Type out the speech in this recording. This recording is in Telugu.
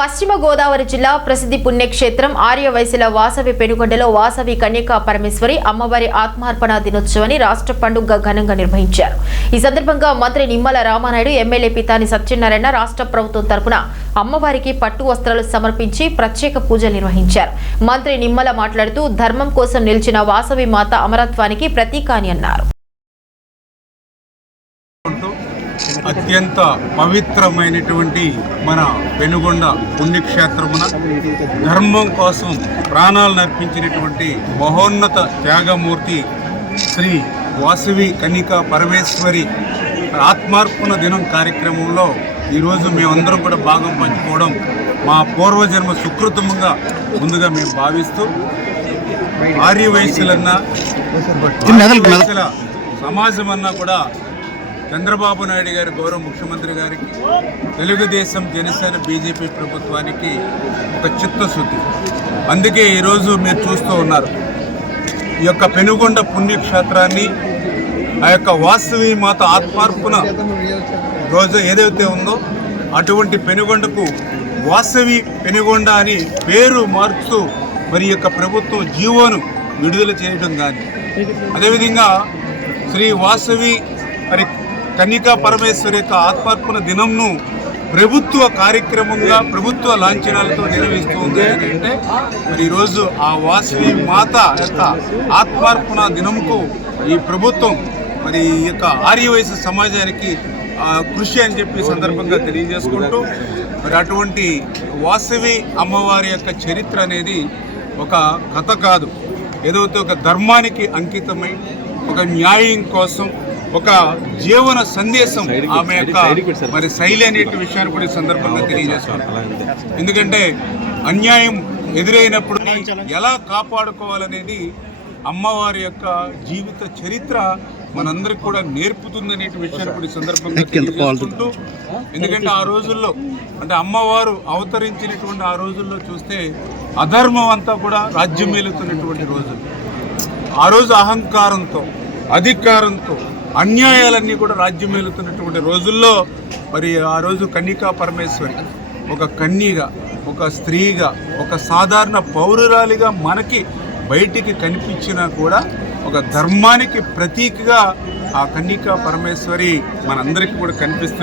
పశ్చిమ గోదావరి జిల్లా ప్రసిద్ధి పుణ్యక్షేత్రం ఆర్యవైశ్యుల వాసవి పెనుగొండలో వాసవి కన్యకా పరమేశ్వరి అమ్మవారి ఆత్మార్పణ దినోత్సవాన్ని రాష్ట్ర పండుగ ఘనంగా నిర్వహించారు। ఈ సందర్భంగా మంత్రి నిమ్మల రామానాయుడు, ఎమ్మెల్యే పితాని సత్యనారాయణ రాష్ట్ర ప్రభుత్వం తరపున అమ్మవారికి పట్టు వస్త్రాలు సమర్పించి ప్రత్యేక పూజలు నిర్వహించారు। మంత్రి నిమ్మల మాట్లాడుతూ ధర్మం కోసం నిలిచిన వాసవి మాత అమరత్వానికి ప్రతీక అని అన్నారు। అత్యంత పవిత్రమైనటువంటి మన పెనుగొండ పుణ్యక్షేత్రమున ధర్మం కోసం ప్రాణాలను అర్పించినటువంటి మహోన్నత త్యాగమూర్తి శ్రీ వాసవి కన్యకా పరమేశ్వరి ఆత్మార్పణ దినం కార్యక్రమంలో ఈరోజు మేమందరం కూడా భాగం పంచుకోవడం మా పూర్వజన్మ సుకృతముగా ముందుగా మేము భావిస్తూ ఆర్యవైశ్యులన్నా సమాజం అన్నా కూడా చంద్రబాబు నాయుడు గారి గౌరవ ముఖ్యమంత్రి గారికి, తెలుగుదేశం, జనసేన, బీజేపీ ప్రభుత్వానికి ఒక చిత్తశుద్ధి। అందుకే ఈరోజు మీరు చూస్తూ ఉన్నారు ఈ యొక్క పెనుగొండ పుణ్యక్షేత్రాన్ని, ఆ యొక్క వాసవి మాత ఆత్మార్పణ రోజు ఏదైతే ఉందో అటువంటి పెనుగొండకు వాసవి పెనుగొండ అని పేరు మార్చుతూ మరి యొక్క ప్రభుత్వం జీవోను విడుదల చేయడం కానీ, అదేవిధంగా శ్రీ వాసవి మరి కన్యకా పరమేశ్వరి యొక్క ఆత్మార్పణ దినంను ప్రభుత్వ కార్యక్రమంగా ప్రభుత్వ లాంఛనాలతో నిర్వహిస్తూ ఉంది అంటే మరి ఈరోజు ఆ వాసవి మాత యొక్క ఆత్మార్పణ దినంకు ఈ ప్రభుత్వం మరి ఈ యొక్క ఆర్యవైశ్య సమాజానికి కృషి అని చెప్పి సందర్భంగా తెలియజేసుకుంటూ మరి అటువంటి వాసవి అమ్మవారి యొక్క చరిత్ర అనేది ఒక కథ కాదు, ఏదైతే ఒక ధర్మానికి అంకితమై ఒక న్యాయం కోసం ఒక జీవన సందేశం ఆమె యొక్క మరి శైలి అనే విషయాన్ని కూడా ఈ సందర్భంగా తెలియజేసుకుంటాం। ఎందుకంటే అన్యాయం ఎదురైనప్పుడు ఎలా కాపాడుకోవాలనేది అమ్మవారి యొక్క జీవిత చరిత్ర మనందరికి కూడా నేర్పుతుందనే విషయాన్ని కూడా ఈ సందర్భంగా తెలియజేసుకుంటూ, ఎందుకంటే ఆ రోజుల్లో అంటే అమ్మవారు అవతరించినటువంటి ఆ రోజుల్లో చూస్తే అధర్మం అంతా కూడా రాజ్యం ఏలుతున్నటువంటి రోజులు। ఆ రోజు అహంకారంతో, అధికారంతో, అన్యాయాలన్నీ కూడా రాజ్యం ఏలుతున్నటువంటి రోజుల్లో మరి ఆ రోజు కన్యకా పరమేశ్వరి ఒక కన్యగా, ఒక స్త్రీగా, ఒక సాధారణ పౌరురాలిగా మనకి బయటికి కనిపించినా కూడా ఒక ధర్మానికి ప్రతీకగా ఆ కన్యకా పరమేశ్వరి మనందరికీ కూడా కనిపిస్తుంది।